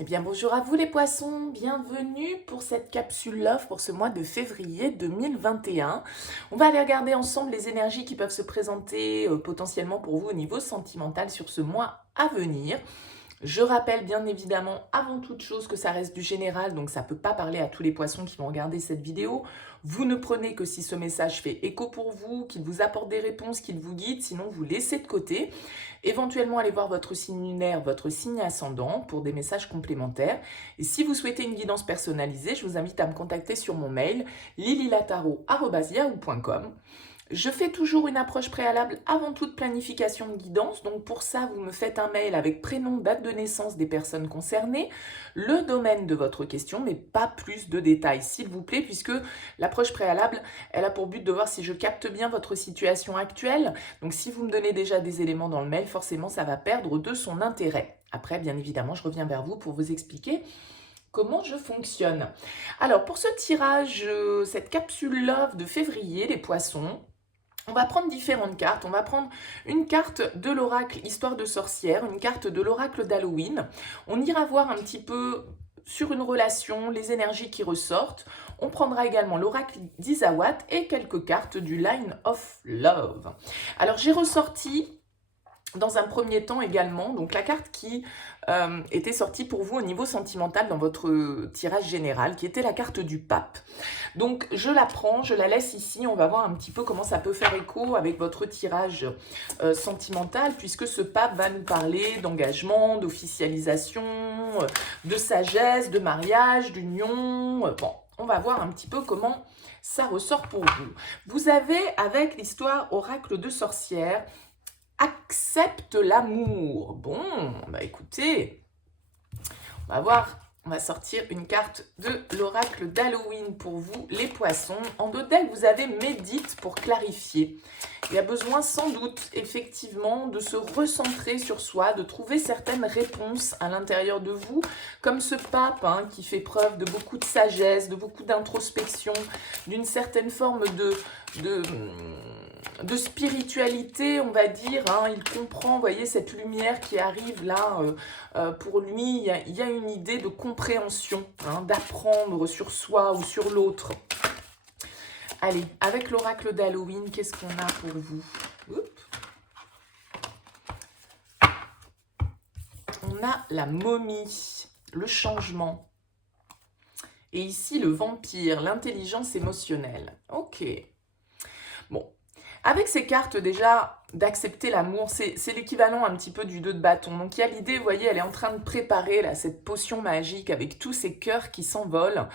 Eh bien, bonjour à vous les poissons, bienvenue pour cette capsule Love pour ce mois de février 2021. On va aller regarder ensemble les énergies qui peuvent se présenter potentiellement pour vous au niveau sentimental sur ce mois à venir. Je rappelle bien évidemment avant toute chose que ça reste du général, donc ça ne peut pas parler à tous les poissons qui vont regarder cette vidéo. Vous ne prenez que si ce message fait écho pour vous, qu'il vous apporte des réponses, qu'il vous guide, sinon vous laissez de côté. Éventuellement, allez voir votre signe lunaire, votre signe ascendant pour des messages complémentaires. Et si vous souhaitez une guidance personnalisée, je vous invite à me contacter sur mon mail lililataro@yahoo.com. Je fais toujours une approche préalable avant toute planification de guidance. Donc pour ça, vous me faites un mail avec prénom, date de naissance des personnes concernées, le domaine de votre question, mais pas plus de détails, s'il vous plaît, puisque l'approche préalable, elle a pour but de voir si je capte bien votre situation actuelle. Donc si vous me donnez déjà des éléments dans le mail, forcément, ça va perdre de son intérêt. Après, bien évidemment, je reviens vers vous pour vous expliquer comment je fonctionne. Alors, pour ce tirage, cette capsule Love de février, les poissons, on va prendre différentes cartes. On va prendre une carte de l'oracle Histoire de sorcière, une carte de l'oracle d'Halloween. On ira voir un petit peu sur une relation, les énergies qui ressortent. On prendra également l'oracle d'Isawat et quelques cartes du Line of Love. Alors, j'ai ressorti dans un premier temps également, donc la carte qui était sortie pour vous au niveau sentimental dans votre tirage général, qui était la carte du pape. Donc je la prends, je la laisse ici, on va voir un petit peu comment ça peut faire écho avec votre tirage sentimental, puisque ce pape va nous parler d'engagement, d'officialisation, de sagesse, de mariage, d'union. Bon, on va voir un petit peu comment ça ressort pour vous. Vous avez, avec l'histoire oracle de sorcière, accepte l'amour. Bon, bah écoutez, on va voir, on va sortir une carte de l'oracle d'Halloween pour vous, les poissons. En dos de deck, vous avez médite pour clarifier. Il y a besoin sans doute, effectivement, de se recentrer sur soi, de trouver certaines réponses à l'intérieur de vous, comme ce pape qui fait preuve de beaucoup de sagesse, de beaucoup d'introspection, d'une certaine forme de spiritualité, on va dire. Il comprend, vous voyez, cette lumière qui arrive là. Pour lui, il y a une idée de compréhension, d'apprendre sur soi ou sur l'autre. Allez, avec l'oracle d'Halloween, qu'est-ce qu'on a pour vous? On a la momie, le changement. Et ici, le vampire, l'intelligence émotionnelle. Ok. Bon, avec ces cartes déjà d'accepter l'amour, c'est l'équivalent un petit peu du 2 de bâton. Donc il y a l'idée, vous voyez, elle est en train de préparer là, cette potion magique avec tous ces cœurs qui s'envolent.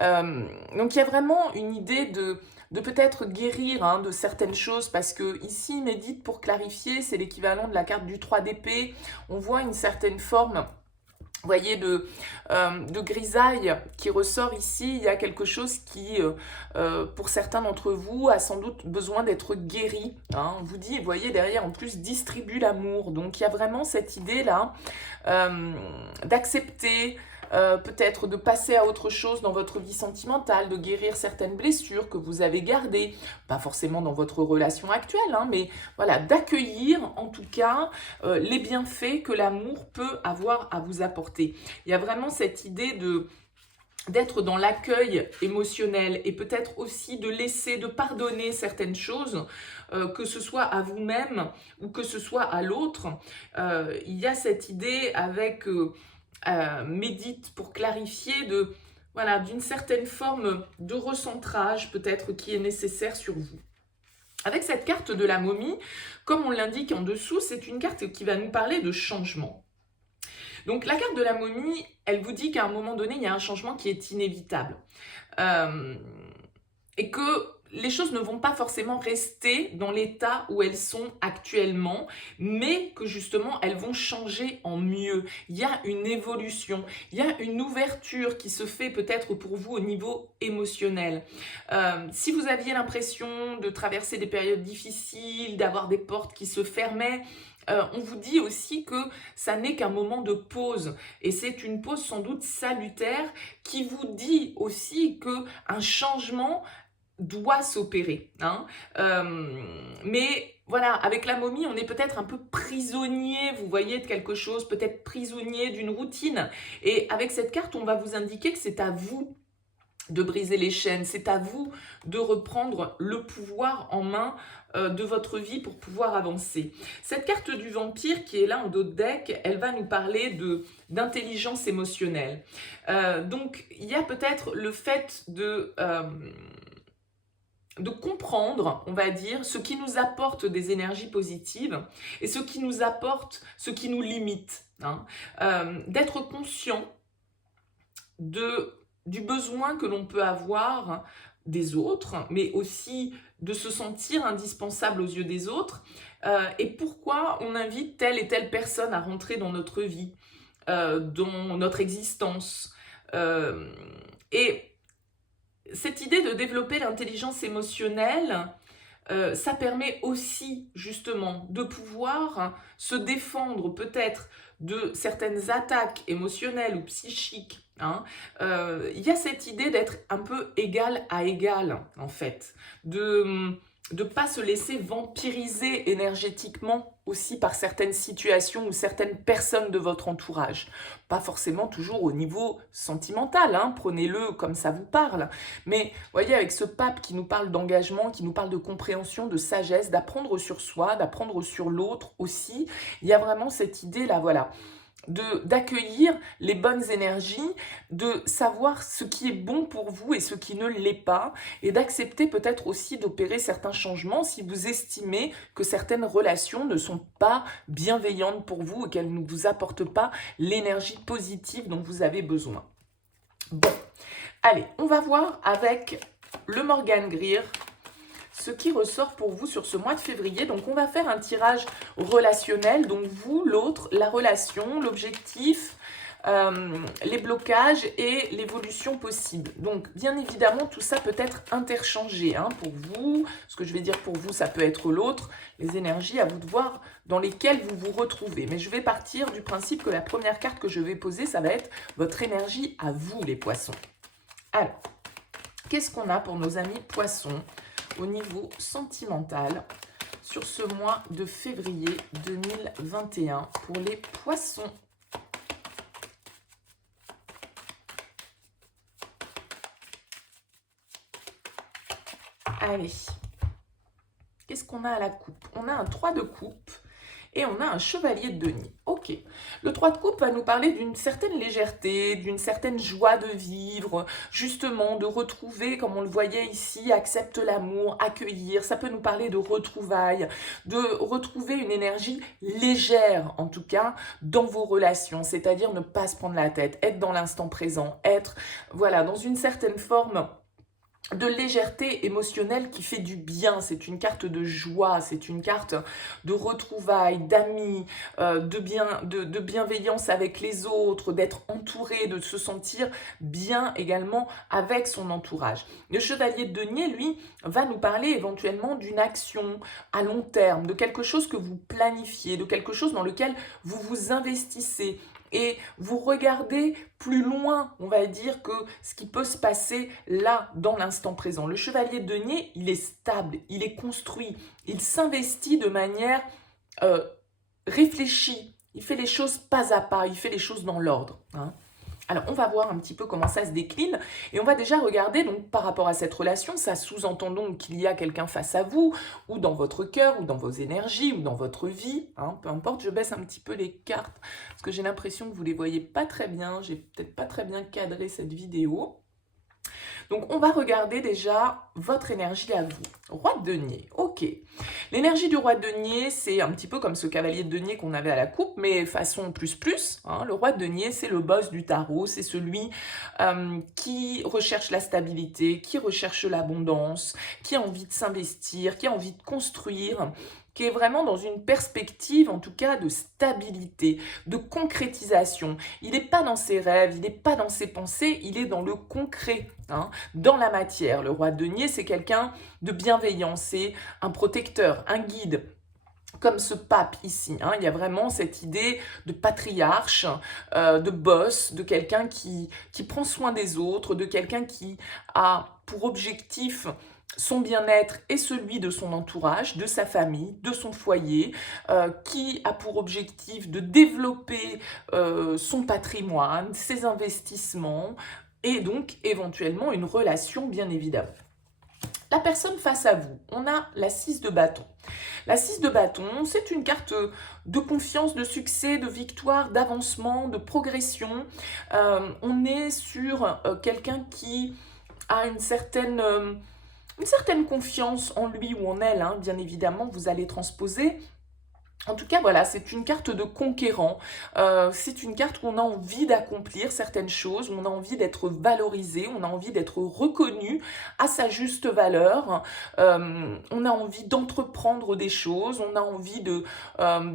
Donc il y a vraiment une idée de peut-être guérir de certaines choses, parce que ici, médite pour clarifier, c'est l'équivalent de la carte du 3 d'épée. On voit une certaine forme, vous voyez, de grisaille qui ressort ici. Il y a quelque chose qui, pour certains d'entre vous, a sans doute besoin d'être guéri. On vous dit, vous voyez, derrière, en plus, distribue l'amour. Donc, il y a vraiment cette idée-là d'accepter, peut-être de passer à autre chose dans votre vie sentimentale, de guérir certaines blessures que vous avez gardées, pas forcément dans votre relation actuelle, mais voilà, d'accueillir en tout cas les bienfaits que l'amour peut avoir à vous apporter. Il y a vraiment cette idée d'être dans l'accueil émotionnel et peut-être aussi de laisser, de pardonner certaines choses, que ce soit à vous-même ou que ce soit à l'autre. Il y a cette idée avec médite pour clarifier voilà, d'une certaine forme de recentrage peut-être qui est nécessaire sur vous. Avec cette carte de la momie, comme on l'indique en dessous, c'est une carte qui va nous parler de changement. Donc la carte de la momie, elle vous dit qu'à un moment donné, il y a un changement qui est inévitable. Et que les choses ne vont pas forcément rester dans l'état où elles sont actuellement, mais que justement, elles vont changer en mieux. Il y a une évolution, il y a une ouverture qui se fait peut-être pour vous au niveau émotionnel. Si vous aviez l'impression de traverser des périodes difficiles, d'avoir des portes qui se fermaient, on vous dit aussi que ça n'est qu'un moment de pause, et c'est une pause sans doute salutaire qui vous dit aussi qu'un changement doit s'opérer. Mais voilà, avec la momie, on est peut-être un peu prisonnier, vous voyez, de quelque chose, peut-être prisonnier d'une routine. Et avec cette carte, on va vous indiquer que c'est à vous de briser les chaînes, c'est à vous de reprendre le pouvoir en main de votre vie pour pouvoir avancer. Cette carte du vampire qui est là en dos de deck, elle va nous parler d'intelligence émotionnelle. Donc, il y a peut-être le fait de comprendre, on va dire, ce qui nous apporte des énergies positives et ce qui nous apporte, ce qui nous limite. Hein. D'être conscient du besoin que l'on peut avoir des autres, mais aussi de se sentir indispensable aux yeux des autres, et pourquoi on invite telle et telle personne à rentrer dans notre vie, dans notre existence. Et cette idée de développer l'intelligence émotionnelle, ça permet aussi justement de pouvoir se défendre peut-être de certaines attaques émotionnelles ou psychiques. Hein. Y a cette idée d'être un peu égal à égal en fait, de ne pas se laisser vampiriser énergétiquement aussi par certaines situations ou certaines personnes de votre entourage. Pas forcément toujours au niveau sentimental, hein, prenez-le comme ça vous parle. Mais voyez, avec ce pape qui nous parle d'engagement, qui nous parle de compréhension, de sagesse, d'apprendre sur soi, d'apprendre sur l'autre aussi, il y a vraiment cette idée-là, voilà, d'accueillir les bonnes énergies, de savoir ce qui est bon pour vous et ce qui ne l'est pas, et d'accepter peut-être aussi d'opérer certains changements si vous estimez que certaines relations ne sont pas bienveillantes pour vous et qu'elles ne vous apportent pas l'énergie positive dont vous avez besoin. Bon, allez, on va voir avec le Morgan Greer ce qui ressort pour vous sur ce mois de février. Donc, on va faire un tirage relationnel. Donc, vous, l'autre, la relation, l'objectif, les blocages et l'évolution possible. Donc, bien évidemment, tout ça peut être interchangé. Hein, pour vous, ce que je vais dire pour vous, ça peut être l'autre. Les énergies, à vous de voir dans lesquelles vous vous retrouvez. Mais je vais partir du principe que la première carte que je vais poser, ça va être votre énergie à vous, les poissons. Alors, qu'est-ce qu'on a pour nos amis poissons au niveau sentimental sur ce mois de février 2021 pour les poissons? Allez, qu'est-ce qu'on a à la coupe? On a un 3 de coupe et on a un chevalier de denier. Ok, le 3 de coupe va nous parler d'une certaine légèreté, d'une certaine joie de vivre, justement de retrouver, comme on le voyait ici, accepte l'amour, accueillir. Ça peut nous parler de retrouvailles, de retrouver une énergie légère, en tout cas, dans vos relations. C'est-à-dire ne pas se prendre la tête, être dans l'instant présent, être, voilà, dans une certaine forme de légèreté émotionnelle qui fait du bien. C'est une carte de joie, c'est une carte de retrouvailles, d'amis, de bienveillance avec les autres, d'être entouré, de se sentir bien également avec son entourage. Le chevalier de denier, lui, va nous parler éventuellement d'une action à long terme, de quelque chose que vous planifiez, de quelque chose dans lequel vous vous investissez, et vous regardez plus loin, on va dire, que ce qui peut se passer là, dans l'instant présent. Le chevalier de denier, il est stable, il est construit, il s'investit de manière réfléchie, il fait les choses pas à pas, il fait les choses dans l'ordre. Hein. Alors, on va voir un petit peu comment ça se décline et on va déjà regarder donc par rapport à cette relation, ça sous-entend donc qu'il y a quelqu'un face à vous ou dans votre cœur ou dans vos énergies ou dans votre vie, hein, peu importe, je baisse un petit peu les cartes parce que j'ai l'impression que vous ne les voyez pas très bien, j'ai peut-être pas très bien cadré cette vidéo. Donc, on va regarder déjà votre énergie à vous. Roi de denier, ok. L'énergie du roi de denier, c'est un petit peu comme ce cavalier de denier qu'on avait à la coupe, mais façon plus. Hein. Le roi de denier, c'est le boss du tarot, c'est celui qui recherche la stabilité, qui recherche l'abondance, qui a envie de s'investir, qui a envie de construire, qui est vraiment dans une perspective, en tout cas, de stabilité, de concrétisation. Il n'est pas dans ses rêves, il n'est pas dans ses pensées, il est dans le concret, hein, dans la matière. Le roi de denier, c'est quelqu'un de bienveillant, c'est un protecteur, un guide, comme ce pape ici. Hein. Il y a vraiment cette idée de patriarche, de boss, de quelqu'un qui prend soin des autres, de quelqu'un qui a pour objectif son bien-être et celui de son entourage, de sa famille, de son foyer, qui a pour objectif de développer son patrimoine, ses investissements et donc éventuellement une relation bien évidemment. La personne face à vous, on a la 6 de bâton. La 6 de bâton, c'est une carte de confiance, de succès, de victoire, d'avancement, de progression. On est sur quelqu'un qui a une certaine confiance en lui ou en elle, hein, bien évidemment, vous allez transposer. En tout cas, voilà, c'est une carte de conquérant, c'est une carte où on a envie d'accomplir certaines choses, où on a envie d'être valorisé, on a envie d'être reconnu à sa juste valeur, on a envie d'entreprendre des choses, on a envie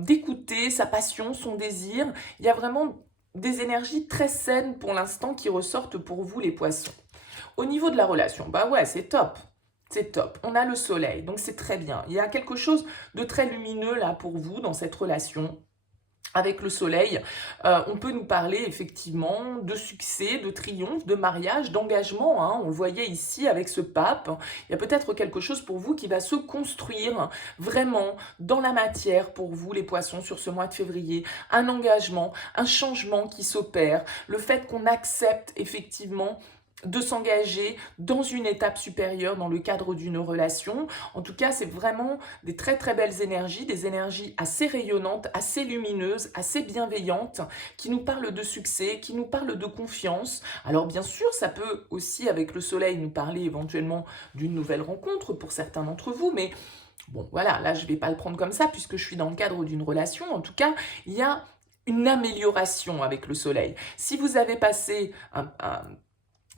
d'écouter sa passion, son désir. Il y a vraiment des énergies très saines pour l'instant qui ressortent pour vous les poissons. Au niveau de la relation, bah ouais, c'est top. C'est top. On a le soleil, donc c'est très bien. Il y a quelque chose de très lumineux là pour vous dans cette relation. Avec le soleil, on peut nous parler effectivement de succès, de triomphe, de mariage, d'engagement. Hein. On le voyait ici avec ce pape. Il y a peut-être quelque chose pour vous qui va se construire vraiment dans la matière pour vous les poissons sur ce mois de février. Un engagement, un changement qui s'opère. Le fait qu'on accepte effectivement de s'engager dans une étape supérieure dans le cadre d'une relation. En tout cas, c'est vraiment des très très belles énergies, des énergies assez rayonnantes, assez lumineuses, assez bienveillantes, qui nous parlent de succès, qui nous parlent de confiance. Alors bien sûr, ça peut aussi, avec le soleil, nous parler éventuellement d'une nouvelle rencontre pour certains d'entre vous, mais bon, voilà, là, je ne vais pas le prendre comme ça, puisque je suis dans le cadre d'une relation. En tout cas, il y a une amélioration avec le soleil. Si vous avez passé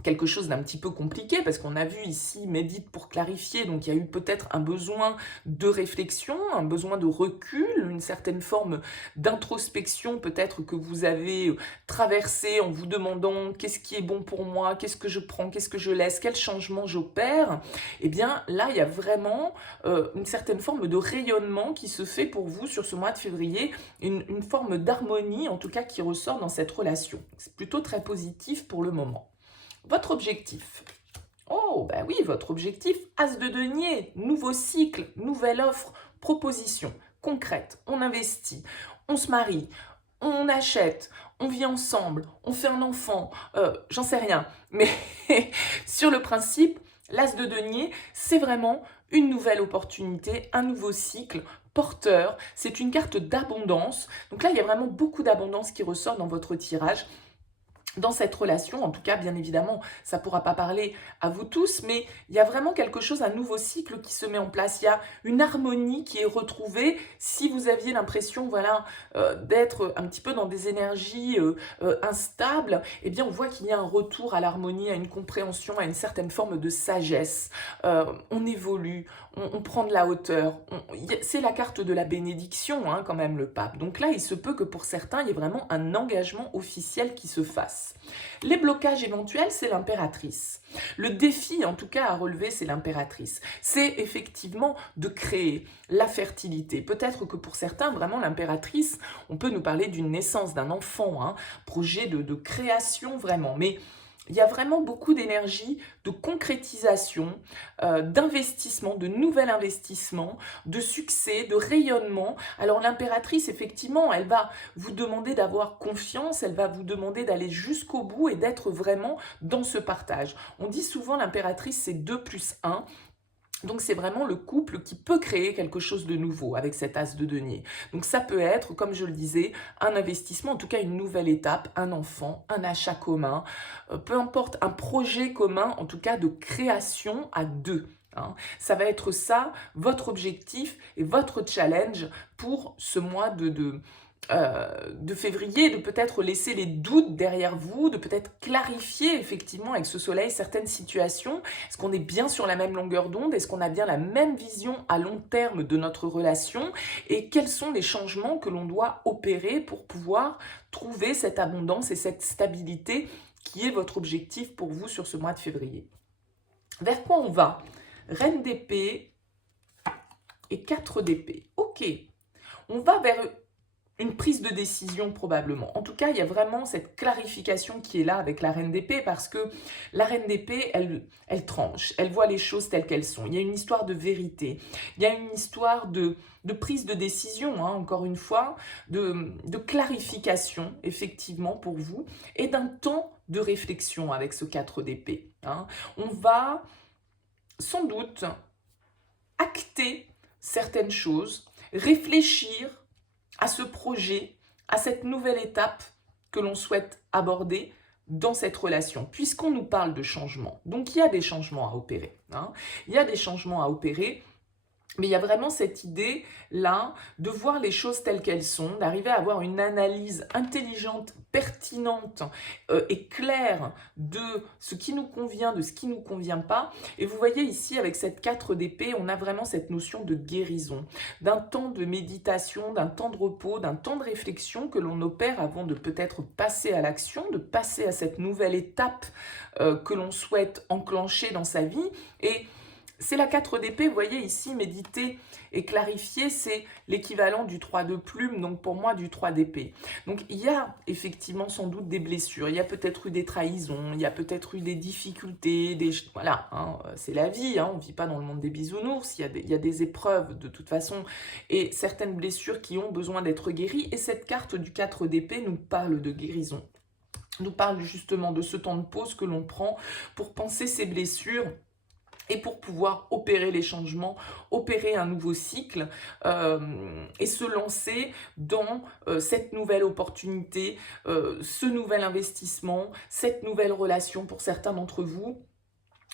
quelque chose d'un petit peu compliqué, parce qu'on a vu ici médite pour clarifier, donc il y a eu peut-être un besoin de réflexion, un besoin de recul, une certaine forme d'introspection peut-être que vous avez traversé en vous demandant qu'est-ce qui est bon pour moi, qu'est-ce que je prends, qu'est-ce que je laisse, quel changement j'opère. Et bien là, il y a vraiment une certaine forme de rayonnement qui se fait pour vous sur ce mois de février, une forme d'harmonie en tout cas qui ressort dans cette relation. C'est plutôt très positif pour le moment. Votre objectif. Oh, ben oui, votre objectif, As de denier, nouveau cycle, nouvelle offre, proposition concrète. On investit, on se marie, on achète, on vit ensemble, on fait un enfant, j'en sais rien. Mais sur le principe, l'As de denier, c'est vraiment une nouvelle opportunité, un nouveau cycle porteur. C'est une carte d'abondance. Donc là, il y a vraiment beaucoup d'abondance qui ressort dans votre tirage. Dans cette relation, en tout cas, bien évidemment, ça ne pourra pas parler à vous tous, mais il y a vraiment quelque chose, un nouveau cycle qui se met en place. Il y a une harmonie qui est retrouvée. Si vous aviez l'impression, voilà, d'être un petit peu dans des énergies instables, eh bien, on voit qu'il y a un retour à l'harmonie, à une compréhension, à une certaine forme de sagesse. On évolue, on prend de la hauteur. C'est la carte de la bénédiction, hein, quand même, le pape. Donc là, il se peut que pour certains, il y ait vraiment un engagement officiel qui se fasse. Les blocages éventuels, c'est l'impératrice. Le défi, en tout cas, à relever, c'est l'impératrice. C'est effectivement de créer la fertilité. Peut-être que pour certains, vraiment, l'impératrice, on peut nous parler d'une naissance d'un enfant, hein, projet de création, vraiment. Mais il y a vraiment beaucoup d'énergie, de concrétisation, d'investissement, de nouvel investissement, de succès, de rayonnement. Alors l'impératrice, effectivement, elle va vous demander d'avoir confiance, elle va vous demander d'aller jusqu'au bout et d'être vraiment dans ce partage. On dit souvent l'impératrice, c'est 2 plus 1. Donc c'est vraiment le couple qui peut créer quelque chose de nouveau avec cet as de denier. Donc ça peut être, comme je le disais, un investissement, en tout cas une nouvelle étape, un enfant, un achat commun, peu importe, un projet commun, en tout cas de création à deux. Hein. Ça va être ça, votre objectif et votre challenge pour ce mois de février, de peut-être laisser les doutes derrière vous, de peut-être clarifier effectivement avec ce soleil certaines situations. Est-ce qu'on est bien sur la même longueur d'onde? Est-ce qu'on a bien la même vision à long terme de notre relation? Et quels sont les changements que l'on doit opérer pour pouvoir trouver cette abondance et cette stabilité qui est votre objectif pour vous sur ce mois de février? Vers quoi on va? Reine d'épée et 4 d'épée. Ok, on va vers une prise de décision probablement. En tout cas, il y a vraiment cette clarification qui est là avec la reine d'épée parce que la reine d'épée, elle tranche, elle voit les choses telles qu'elles sont. Il y a une histoire de vérité, il y a une histoire de prise de décision, hein, encore une fois, de clarification, effectivement, pour vous, et d'un temps de réflexion avec ce 4 d'épée. Hein. On va sans doute acter certaines choses, réfléchir à ce projet, à cette nouvelle étape que l'on souhaite aborder dans cette relation, puisqu'on nous parle de changement. Donc il y a des changements à opérer. Hein. Il y a des changements à opérer. Mais il y a vraiment cette idée-là de voir les choses telles qu'elles sont, d'arriver à avoir une analyse intelligente, pertinente et claire de ce qui nous convient, de ce qui ne nous convient pas. Et vous voyez ici, avec cette 4 d'épée, on a vraiment cette notion de guérison, d'un temps de méditation, d'un temps de repos, d'un temps de réflexion que l'on opère avant de peut-être passer à l'action, de passer à cette nouvelle étape que l'on souhaite enclencher dans sa vie. Et c'est la 4 d'épée, vous voyez ici, méditer et clarifier, c'est l'équivalent du 3 de plume, donc pour moi du 3 d'épée. Donc il y a effectivement sans doute des blessures, il y a peut-être eu des trahisons, il y a peut-être eu des difficultés, voilà, hein, c'est la vie, hein, on ne vit pas dans le monde des bisounours, il y a des épreuves de toute façon, et certaines blessures qui ont besoin d'être guéries, et cette carte du 4 d'épée nous parle de guérison, nous parle justement de ce temps de pause que l'on prend pour penser ces blessures, et pour pouvoir opérer les changements, opérer un nouveau cycle et se lancer dans cette nouvelle opportunité, ce nouvel investissement, cette nouvelle relation pour certains d'entre vous.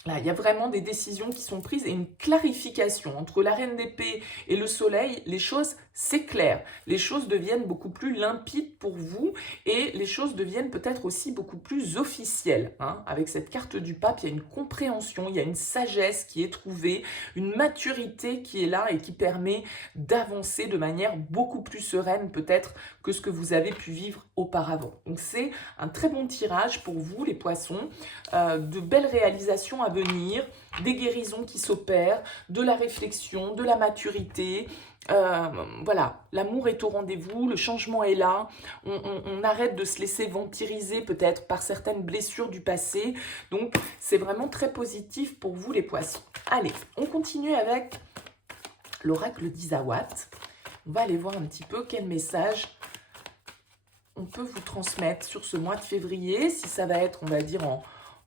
Là, il y a vraiment des décisions qui sont prises et une clarification entre la reine d'épée et le soleil. Les choses s'éclairent, les choses deviennent beaucoup plus limpides pour vous et les choses deviennent peut-être aussi beaucoup plus officielles. Hein. Avec cette carte du pape, il y a une compréhension, il y a une sagesse qui est trouvée, une maturité qui est là et qui permet d'avancer de manière beaucoup plus sereine peut-être que ce que vous avez pu vivre auparavant. Donc c'est un très bon tirage pour vous les poissons, de belles réalisations à venir, des guérisons qui s'opèrent, de la réflexion, de la maturité. Voilà, l'amour est au rendez-vous, le changement est là, on arrête de se laisser vampiriser peut-être par certaines blessures du passé, donc c'est vraiment très positif pour vous les poissons. Allez, on continue avec l'oracle d'Isawat. On va aller voir un petit peu quel message on peut vous transmettre sur ce mois de février, si ça va être, on va dire,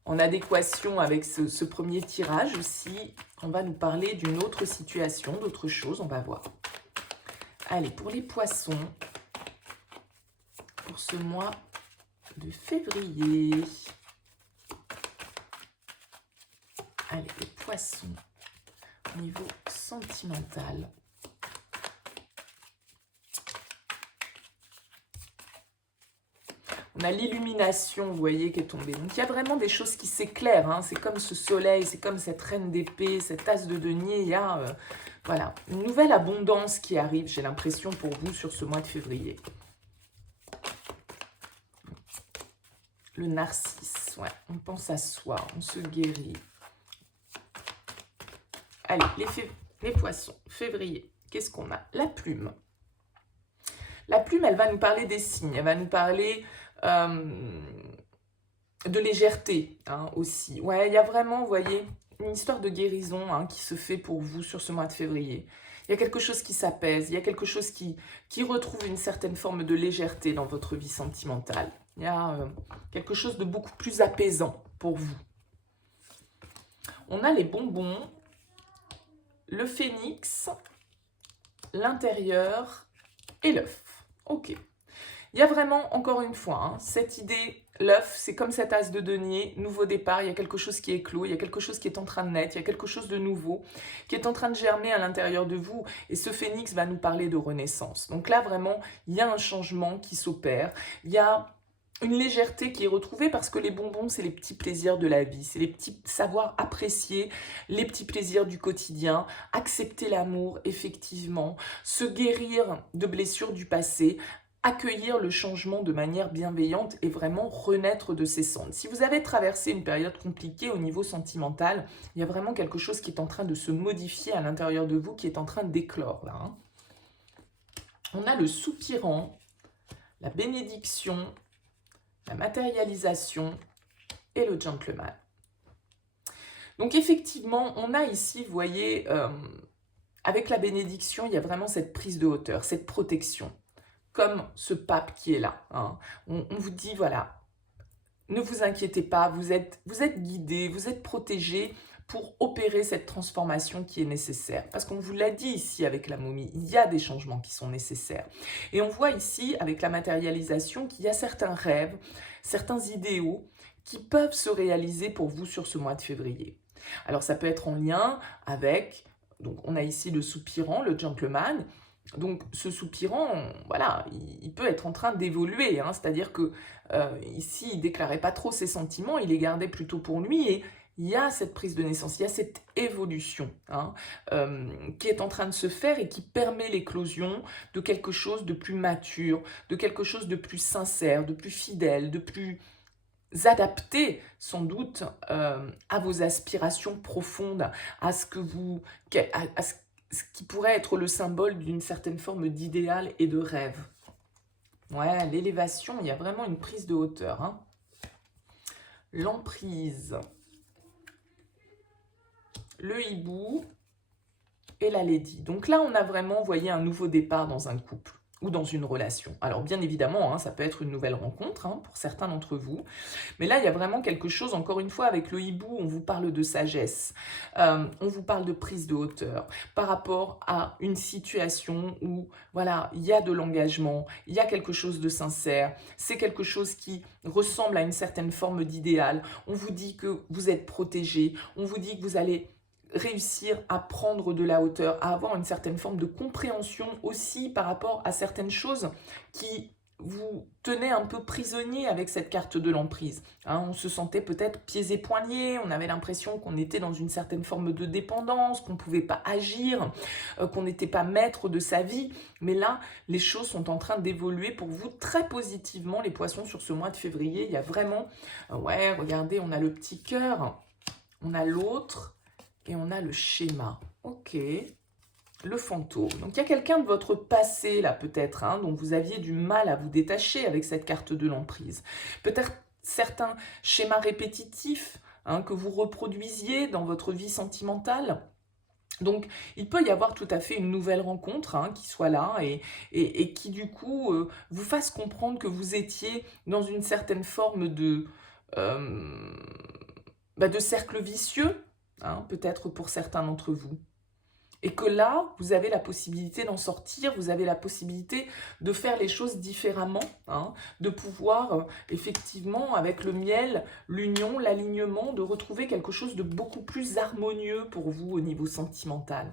en adéquation avec ce premier tirage aussi. On va nous parler d'une autre situation, d'autre chose, on va voir. Allez, pour les poissons, pour ce mois de février. Allez, les poissons, au niveau sentimental. On a l'illumination, vous voyez, qui est tombée. Donc, il y a vraiment des choses qui s'éclairent. Hein. C'est comme ce soleil, c'est comme cette reine d'épée, cette as de denier. Il y a voilà, une nouvelle abondance qui arrive, j'ai l'impression, pour vous sur ce mois de février. Le narcisse, ouais, on pense à soi, on se guérit. Allez, les poissons, février, qu'est-ce qu'on a? La plume. La plume, elle va nous parler des signes, elle va nous parler de légèreté hein, aussi. Ouais, il y a vraiment, vous voyez, une histoire de guérison hein, qui se fait pour vous sur ce mois de février. Il y a quelque chose qui s'apaise, il y a quelque chose qui retrouve une certaine forme de légèreté dans votre vie sentimentale. Il y a quelque chose de beaucoup plus apaisant pour vous. On a les bonbons, le phénix, l'intérieur et l'œuf. Ok. Il y a vraiment, encore une fois, hein, cette idée, l'œuf, c'est comme cet as de denier, nouveau départ, il y a quelque chose qui est clos, il y a quelque chose qui est en train de naître, il y a quelque chose de nouveau qui est en train de germer à l'intérieur de vous. Et ce phénix va nous parler de renaissance. Donc là, vraiment, il y a un changement qui s'opère, il y a une légèreté qui est retrouvée parce que les bonbons, c'est les petits plaisirs de la vie, c'est les petits savoir apprécier les petits plaisirs du quotidien, accepter l'amour, effectivement, se guérir de blessures du passé, accueillir le changement de manière bienveillante et vraiment renaître de ses cendres. Si vous avez traversé une période compliquée au niveau sentimental, il y a vraiment quelque chose qui est en train de se modifier à l'intérieur de vous, qui est en train d'éclore là. Hein. On a le soupirant la bénédiction, la matérialisation et le gentleman. Donc effectivement, on a ici, vous voyez, avec la bénédiction, il y a vraiment cette prise de hauteur, cette protection, comme ce pape qui est là. Hein. On vous dit, voilà, ne vous inquiétez pas, vous êtes guidés, vous êtes protégés pour opérer cette transformation qui est nécessaire. Parce qu'on vous l'a dit ici avec la momie, il y a des changements qui sont nécessaires. Et on voit ici, avec la matérialisation, qu'il y a certains rêves, certains idéaux qui peuvent se réaliser pour vous sur ce mois de février. Alors ça peut être en lien avec, donc on a ici le soupirant, le gentleman. Donc ce soupirant, voilà, il peut être en train d'évoluer, hein, c'est-à-dire que ici il déclarait pas trop ses sentiments, il les gardait plutôt pour lui, et il y a cette prise de naissance, il y a cette évolution hein, qui est en train de se faire et qui permet l'éclosion de quelque chose de plus mature, de quelque chose de plus sincère, de plus fidèle, de plus adapté sans doute à vos aspirations profondes, à ce que vous, à ce qui pourrait être le symbole d'une certaine forme d'idéal et de rêve. Ouais, l'élévation, il y a vraiment une prise de hauteur. Hein. L'emprise, le hibou et la lady. Donc là, on a vraiment, vous voyez, un nouveau départ dans un couple ou dans une relation. Alors bien évidemment, hein, ça peut être une nouvelle rencontre hein, pour certains d'entre vous, mais là il y a vraiment quelque chose, encore une fois avec le hibou, on vous parle de sagesse, on vous parle de prise de hauteur par rapport à une situation où voilà, il y a de l'engagement, il y a quelque chose de sincère, c'est quelque chose qui ressemble à une certaine forme d'idéal, on vous dit que vous êtes protégé, on vous dit que vous allez réussir à prendre de la hauteur, à avoir une certaine forme de compréhension aussi par rapport à certaines choses qui vous tenaient un peu prisonnier avec cette carte de l'emprise. Hein, on se sentait peut-être pieds et poings, on avait l'impression qu'on était dans une certaine forme de dépendance, qu'on ne pouvait pas agir, qu'on n'était pas maître de sa vie. Mais là, les choses sont en train d'évoluer pour vous très positivement, les poissons, sur ce mois de février. Il y a vraiment, ouais, regardez, on a le petit cœur, on a l'autre, et on a le schéma. Ok. Le fantôme. Donc, il y a quelqu'un de votre passé, là, peut-être, hein, dont vous aviez du mal à vous détacher avec cette carte de l'emprise. Peut-être certains schémas répétitifs hein, que vous reproduisiez dans votre vie sentimentale. Donc, il peut y avoir tout à fait une nouvelle rencontre hein, qui soit là et qui, du coup, vous fasse comprendre que vous étiez dans une certaine forme de cercle vicieux, hein, peut-être pour certains d'entre vous. Et que là, vous avez la possibilité d'en sortir, vous avez la possibilité de faire les choses différemment, hein, de pouvoir, effectivement, avec le miel, l'union, l'alignement, de retrouver quelque chose de beaucoup plus harmonieux pour vous au niveau sentimental.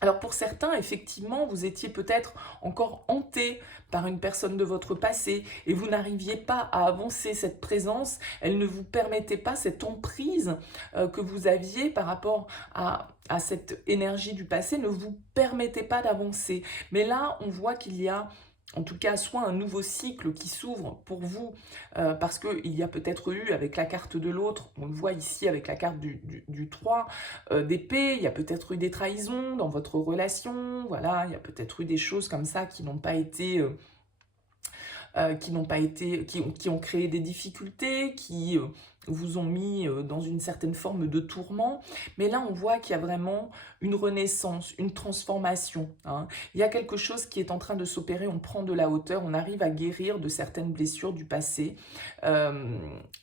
Alors pour certains, effectivement, vous étiez peut-être encore hanté par une personne de votre passé et vous n'arriviez pas à avancer. Cette présence, elle ne vous permettait pas, cette emprise que vous aviez par rapport à cette énergie du passé ne vous permettait pas d'avancer. Mais là, on voit qu'il y a en tout cas, soit un nouveau cycle qui s'ouvre pour vous, parce qu'il y a peut-être eu, avec la carte de l'autre, on le voit ici avec la carte du 3 d'épée, il y a peut-être eu des trahisons dans votre relation, voilà, il y a peut-être eu des choses comme ça qui n'ont pas été... qui ont créé des difficultés, qui vous ont mis dans une certaine forme de tourment. Mais là, on voit qu'il y a vraiment une renaissance, une transformation. Hein. Il y a quelque chose qui est en train de s'opérer, on prend de la hauteur, on arrive à guérir de certaines blessures du passé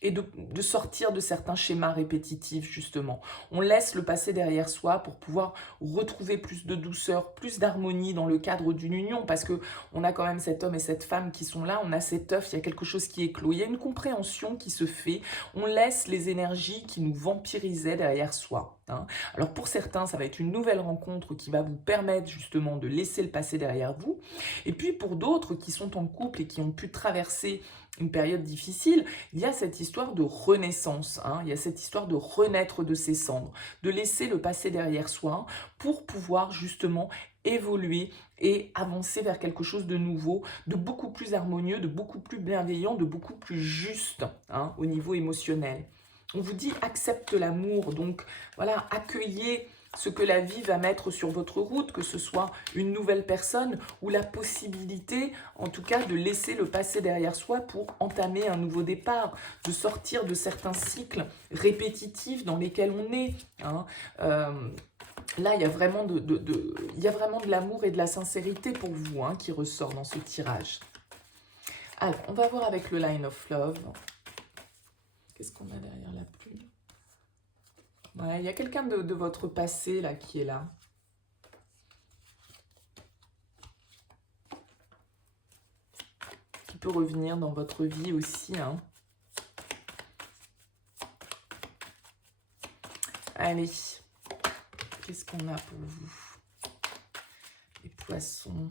et de sortir de certains schémas répétitifs, justement. On laisse le passé derrière soi pour pouvoir retrouver plus de douceur, plus d'harmonie dans le cadre d'une union, parce qu'on a quand même cet homme et cette femme qui sont là, on a cet œuf, il y a quelque chose qui éclot, il y a une compréhension qui se fait, on laisse les énergies qui nous vampirisaient derrière soi. Hein. Alors pour certains, ça va être une nouvelle rencontre qui va vous permettre justement de laisser le passé derrière vous. Et puis pour d'autres qui sont en couple et qui ont pu traverser une période difficile, il y a cette histoire de renaissance, hein. Il y a cette histoire de renaître de ses cendres, de laisser le passé derrière soi pour pouvoir justement évoluer et avancer vers quelque chose de nouveau, de beaucoup plus harmonieux, de beaucoup plus bienveillant, de beaucoup plus juste hein, au niveau émotionnel. On vous dit accepte l'amour, donc voilà, accueillez ce que la vie va mettre sur votre route, que ce soit une nouvelle personne ou la possibilité, en tout cas, de laisser le passé derrière soi pour entamer un nouveau départ, de sortir de certains cycles répétitifs dans lesquels on est. Hein. Là, il y a vraiment il y a vraiment de l'amour et de la sincérité pour vous hein, qui ressort dans ce tirage. Alors, on va voir avec le Line of Love. Qu'est-ce qu'on a derrière la plume? Ouais, il y a quelqu'un de votre passé là qui est là. Qui peut revenir dans votre vie aussi. Hein. Allez, qu'est-ce qu'on a pour vous? Les poissons.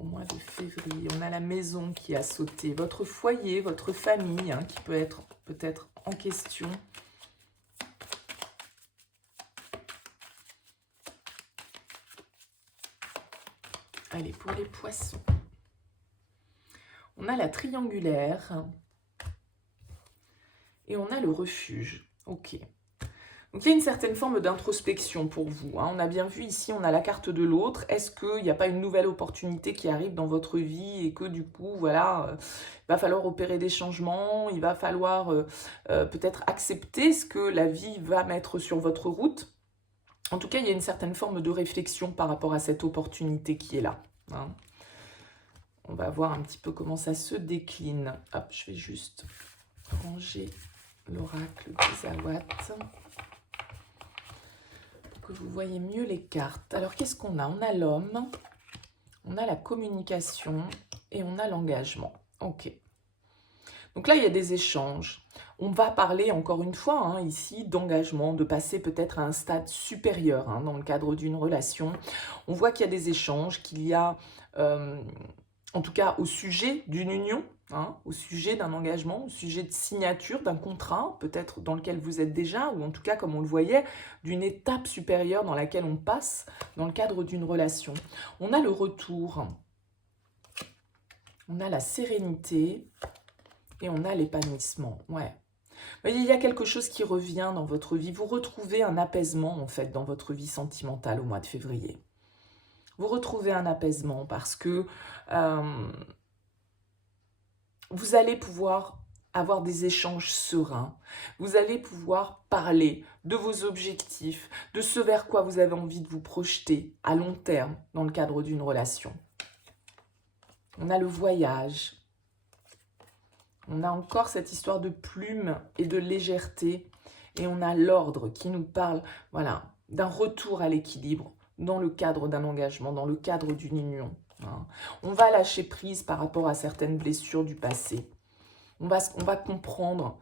Au mois de février, on a la maison qui a sauté, votre foyer, votre famille hein, qui peut être peut-être en question. Allez, pour les poissons, on a la triangulaire et on a le refuge. Ok. Donc, il y a une certaine forme d'introspection pour vous. Hein. On a bien vu ici, on a la carte de l'autre. Est-ce qu'il n'y a pas une nouvelle opportunité qui arrive dans votre vie et que du coup, voilà, il va falloir opérer des changements, il va falloir peut-être accepter ce que la vie va mettre sur votre route. En tout cas, il y a une certaine forme de réflexion par rapport à cette opportunité qui est là. Hein. On va voir un petit peu comment ça se décline. Hop, je vais juste ranger l'oracle des Awat. Que vous voyez mieux les cartes. Alors, qu'est-ce qu'on a? On a l'homme, on a la communication et on a l'engagement. Ok. Donc là, il y a des échanges. On va parler, encore une fois, hein, ici, d'engagement, de passer peut-être à un stade supérieur hein, dans le cadre d'une relation. On voit qu'il y a des échanges, qu'il y a, en tout cas, au sujet d'une union, hein, au sujet d'un engagement, au sujet de signature, d'un contrat, peut-être dans lequel vous êtes déjà, ou en tout cas, comme on le voyait, d'une étape supérieure dans laquelle on passe dans le cadre d'une relation. On a le retour, on a la sérénité et on a l'épanouissement. Ouais. Vous voyez, il y a quelque chose qui revient dans votre vie. Vous retrouvez un apaisement, en fait, dans votre vie sentimentale au mois de février. Vous retrouvez un apaisement parce que vous allez pouvoir avoir des échanges sereins. Vous allez pouvoir parler de vos objectifs, de ce vers quoi vous avez envie de vous projeter à long terme dans le cadre d'une relation. On a le voyage. On a encore cette histoire de plume et de légèreté. Et on a l'ordre qui nous parle, voilà, d'un retour à l'équilibre dans le cadre d'un engagement, dans le cadre d'une union. Hein. On va lâcher prise par rapport à certaines blessures du passé. On va comprendre,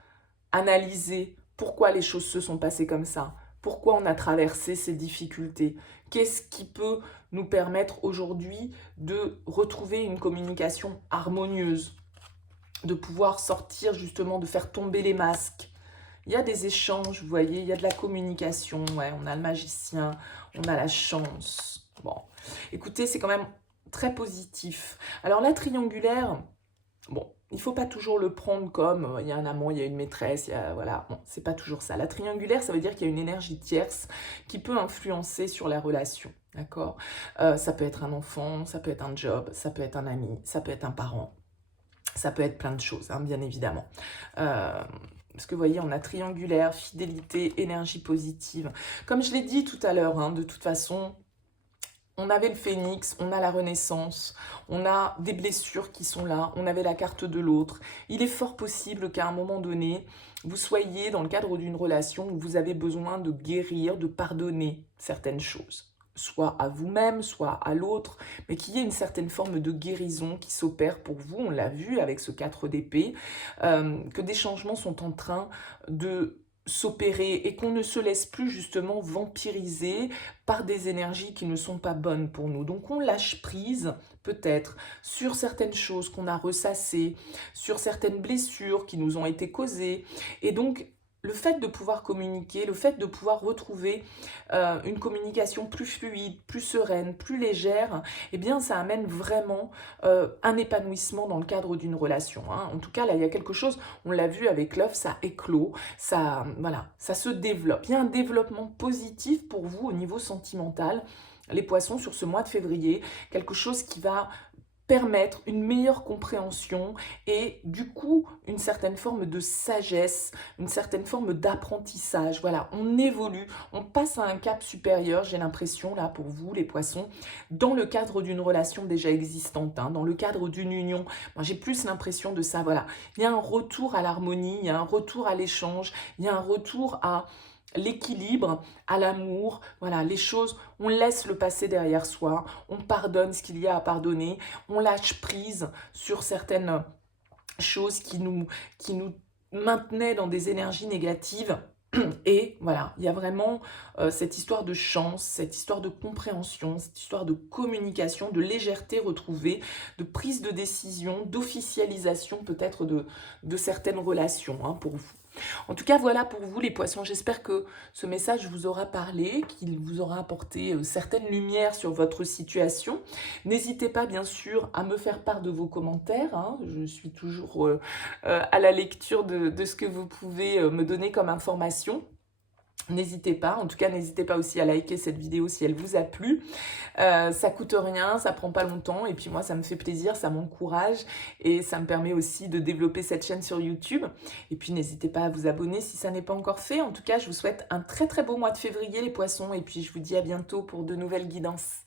analyser pourquoi les choses se sont passées comme ça, pourquoi on a traversé ces difficultés, qu'est-ce qui peut nous permettre aujourd'hui de retrouver une communication harmonieuse, de pouvoir sortir justement, de faire tomber les masques. Il y a des échanges, vous voyez, il y a de la communication, ouais, on a le magicien, on a la chance. Bon, écoutez, c'est quand même très positif. Alors la triangulaire, bon, il ne faut pas toujours le prendre comme il y a un amant, il y a une maîtresse, voilà, bon, c'est pas toujours ça. La triangulaire, ça veut dire qu'il y a une énergie tierce qui peut influencer sur la relation, d'accord? Ça peut être un enfant, ça peut être un job, ça peut être un ami, ça peut être un parent, ça peut être plein de choses, hein, bien évidemment. Parce que vous voyez, on a triangulaire, fidélité, énergie positive. Comme je l'ai dit tout à l'heure, hein, de toute façon, on avait le phénix, on a la renaissance, on a des blessures qui sont là, on avait la carte de l'autre. Il est fort possible qu'à un moment donné, vous soyez dans le cadre d'une relation où vous avez besoin de guérir, de pardonner certaines choses. Soit à vous-même, soit à l'autre, mais qu'il y ait une certaine forme de guérison qui s'opère pour vous. On l'a vu avec ce 4 d'épée, que des changements sont en train de s'opérer et qu'on ne se laisse plus justement vampiriser par des énergies qui ne sont pas bonnes pour nous. Donc on lâche prise peut-être sur certaines choses qu'on a ressassées, sur certaines blessures qui nous ont été causées. Et donc le fait de pouvoir communiquer, le fait de pouvoir retrouver une communication plus fluide, plus sereine, plus légère, eh bien ça amène vraiment un épanouissement dans le cadre d'une relation, hein. En tout cas, là, il y a quelque chose, on l'a vu avec l'œuf, ça éclot, ça, voilà, ça se développe. Il y a un développement positif pour vous au niveau sentimental, les poissons, sur ce mois de février, quelque chose qui va permettre une meilleure compréhension et du coup une certaine forme de sagesse, une certaine forme d'apprentissage. Voilà, on évolue, on passe à un cap supérieur, j'ai l'impression là pour vous les poissons, dans le cadre d'une relation déjà existante, hein, dans le cadre d'une union. Moi j'ai plus l'impression de ça, voilà. Il y a un retour à l'harmonie, il y a un retour à l'échange, il y a un retour à l'équilibre, à l'amour, voilà, les choses, on laisse le passé derrière soi, on pardonne ce qu'il y a à pardonner, on lâche prise sur certaines choses qui nous maintenaient dans des énergies négatives. Et voilà, il y a vraiment cette histoire de chance, cette histoire de compréhension, cette histoire de communication, de légèreté retrouvée, de prise de décision, d'officialisation peut-être de certaines relations, hein, pour vous. En tout cas, voilà pour vous les poissons. J'espère que ce message vous aura parlé, qu'il vous aura apporté certaines lumières sur votre situation. N'hésitez pas, bien sûr, à me faire part de vos commentaires, hein. Je suis toujours à la lecture de ce que vous pouvez me donner comme information. N'hésitez pas, en tout cas n'hésitez pas aussi à liker cette vidéo si elle vous a plu. Ça coûte rien, ça prend pas longtemps et puis moi ça me fait plaisir, ça m'encourage et ça me permet aussi de développer cette chaîne sur YouTube. Et puis n'hésitez pas à vous abonner si ça n'est pas encore fait. En tout cas je vous souhaite un très très beau mois de février les poissons et puis je vous dis à bientôt pour de nouvelles guidances.